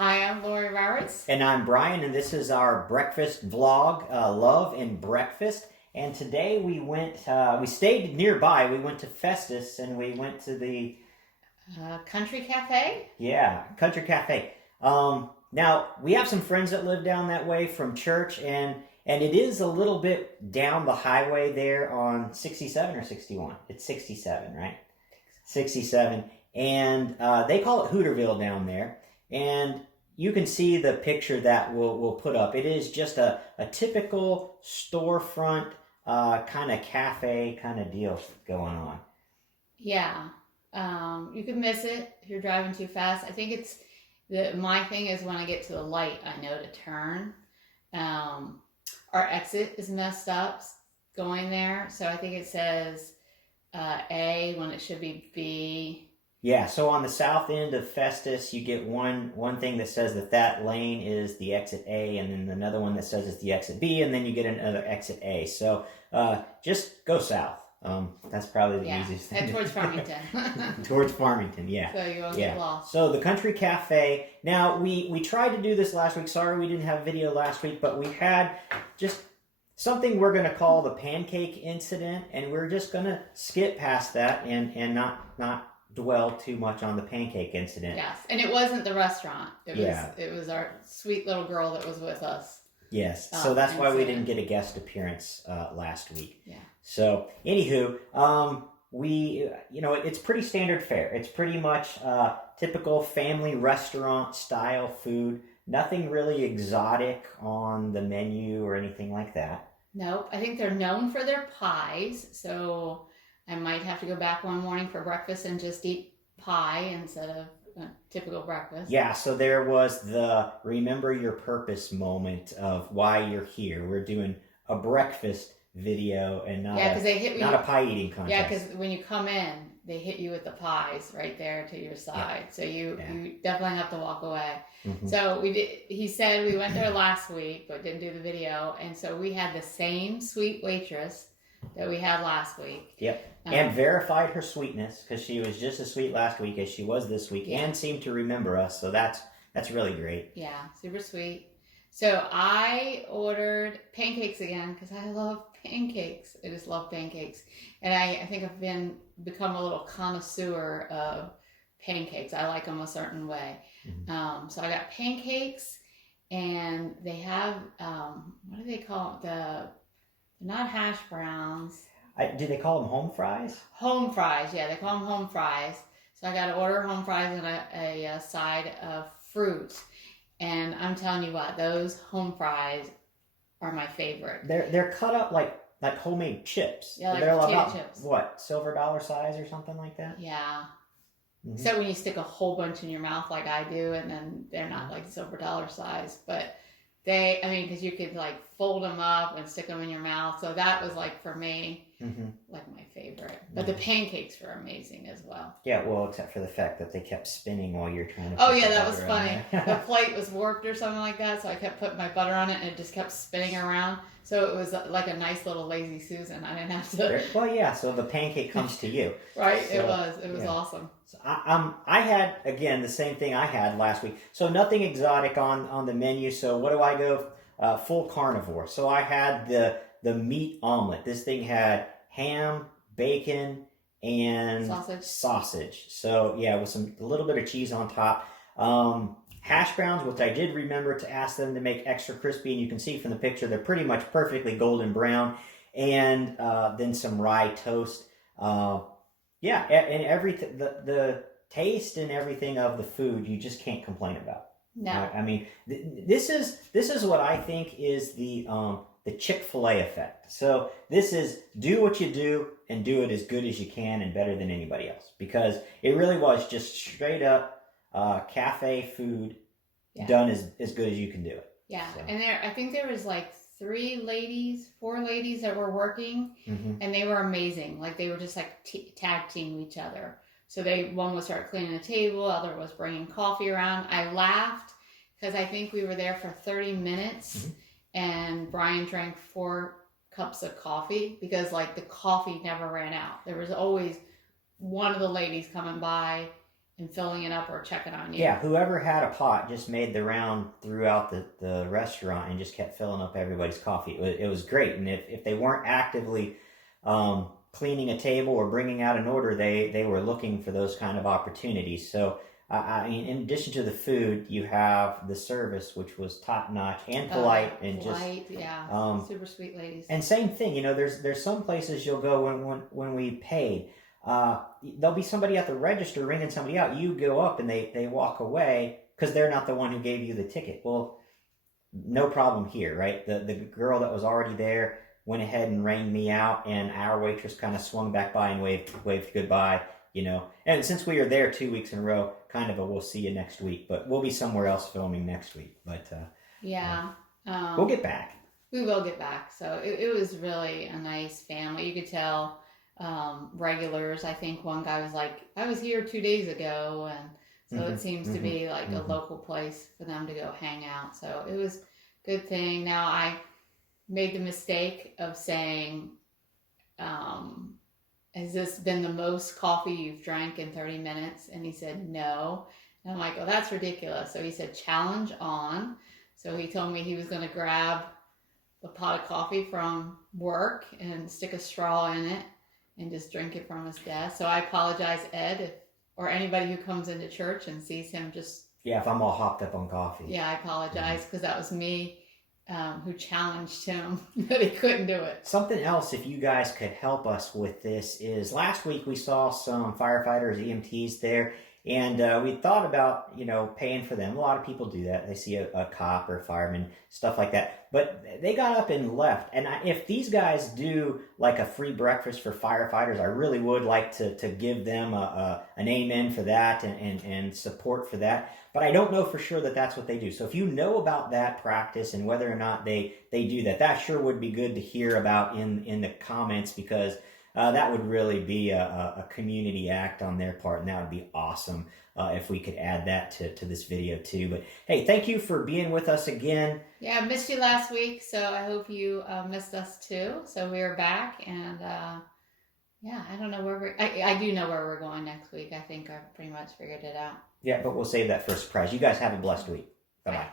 Hi, I'm Lori Roberts. And I'm Brian, and this is our breakfast vlog, Love and Breakfast. And today we stayed nearby. We went to Festus, and we went to the Country Cafe? Country Cafe. Now, we have some friends that live down that way from church, and it is a little bit down the highway there on 67 or 61. It's 67, right? 67. And they call it Hooterville down there. And you can see the picture that we'll put up. It is just a typical storefront kind of cafe kind of deal going on. Yeah. You could miss it if you're driving too fast. I think my thing is when I get to the light, I know to turn. Our exit is messed up going there. So I think it says A when it should be B. Yeah, so on the south end of Festus, you get one thing that says that lane is the exit A, and then another one that says it's the exit B, and then you get another exit A. So just go south. That's probably the easiest thing. And towards Farmington. Towards Farmington, yeah. So you won't get lost. So the Country Cafe. Now, we tried to do this last week. Sorry we didn't have video last week, but we had just something we're going to call the pancake incident, and we're just going to skip past that and not dwell too much on the pancake incident. Yes, and it wasn't the restaurant. It was our sweet little girl that was with us. Yes, so that's why we didn't get a guest appearance last week. Yeah. So, anywho, it's pretty standard fare. It's pretty much typical family restaurant style food. Nothing really exotic on the menu or anything like that. Nope. I think they're known for their pies, so I might have to go back one morning for breakfast and just eat pie instead of a typical breakfast. Yeah, so there was the remember your purpose moment of why you're here. We're doing a breakfast video and not a pie eating contest. Yeah, because when you come in, they hit you with the pies right there to your side. Yeah. So you definitely have to walk away. Mm-hmm. So he said we went there last week, but didn't do the video. And so we had the same sweet waitress that we had last week. Yep. And verified her sweetness because she was just as sweet last week as she was this week and seemed to remember us. So that's really great. Yeah, super sweet. So I ordered pancakes again because I love pancakes. I just love pancakes. And I think I've become a little connoisseur of pancakes. I like them a certain way. Mm-hmm. So I got pancakes and they have, what do they call it? Not hash browns. Do they call them home fries? Home fries, yeah. They call them home fries. So I got to order home fries and a side of fruit. And I'm telling you what, those home fries are my favorite. They're cut up like homemade chips. Yeah, like they're potato about, chips. What, silver dollar size or something like that? Yeah. Mm-hmm. So when you stick a whole bunch in your mouth like I do, and then they're not like silver dollar size, but because you could like fold them up and stick them in your mouth. So that was like for me, like my favorite. But the pancakes were amazing as well. Yeah, well, except for the fact that they kept spinning while you're trying to. Oh yeah, that was funny. The plate was warped or something like that, so I kept putting my butter on it, and it just kept spinning around. So it was like a nice little lazy Susan. I didn't have to. Well, yeah. So the pancake comes to you. Right. So, it was awesome. So I had again the same thing I had last week. So nothing exotic on the menu. So what do I go? Full carnivore. So I had the meat omelet. This thing had ham, bacon, and sausage. So yeah, with a little bit of cheese on top. Hash browns, which I did remember to ask them to make extra crispy, and you can see from the picture they're pretty much perfectly golden brown. And then some rye toast. And everything, the taste and everything of the food, you just can't complain about. No, I mean this is what I think is the Chick-fil-A effect. So this is do what you do and do it as good as you can and better than anybody else, because it really was just straight up cafe food done as good as you can do it. Yeah, so. And I think there was like 4 ladies that were working, and they were amazing. Like they were just like tag team each other. So one would start cleaning the table, other was bringing coffee around. I laughed because I think we were there for 30 minutes, and Brian drank 4 cups of coffee because like the coffee never ran out. There was always one of the ladies coming by and filling it up or checking on you. Yeah, whoever had a pot just made the round throughout the restaurant and just kept filling up everybody's coffee. It was great. And if they weren't actively cleaning a table or bringing out an order, they were looking for those kind of opportunities. So, I mean, in addition to the food, you have the service, which was top notch and polite, and polite, just yeah, super sweet ladies. And same thing, you know, there's some places you'll go when we paid. There'll be somebody at the register ringing somebody out. You go up and they walk away because they're not the one who gave you the ticket. Well, no problem here, right? The girl that was already there went ahead and rang me out, and our waitress kind of swung back by and waved goodbye, you know. And since we were there 2 weeks in a row, kind of a we'll see you next week, but we'll be somewhere else filming next week. But we'll get back. We will get back. So it was really a nice family. You could tell regulars. I think one guy was like, I was here 2 days ago, and so it seems to be like a local place for them to go hang out. So it was a good thing. Now I made the mistake of saying, has this been the most coffee you've drank in 30 minutes? And he said, no. And I'm like, oh, that's ridiculous. So he said, challenge on. So he told me he was going to grab a pot of coffee from work and stick a straw in it and just drink it from his desk. So I apologize, Ed, or anybody who comes into church and sees him just... Yeah, if I'm all hopped up on coffee. Yeah, I apologize because that was me who challenged him, but he couldn't do it. Something else, if you guys could help us with this, is last week we saw some firefighters, EMTs there, and we thought about, you know, paying for them. A lot of people do that. They see a cop or a fireman, stuff like that. But they got up and left. And if these guys do like a free breakfast for firefighters, I really would like to give them an amen for that and support for that. But I don't know for sure that that's what they do. So if you know about that practice and whether or not they do that, that sure would be good to hear about in the comments, because that would really be a community act on their part, and that would be awesome if we could add that to this video too. But hey, thank you for being with us again. Yeah, I missed you last week, so I hope you missed us too. So we're back, and yeah, I don't know where I do know where we're going next week. I think I've pretty much figured it out. Yeah, but we'll save that for a surprise. You guys have a blessed week. Bye-bye.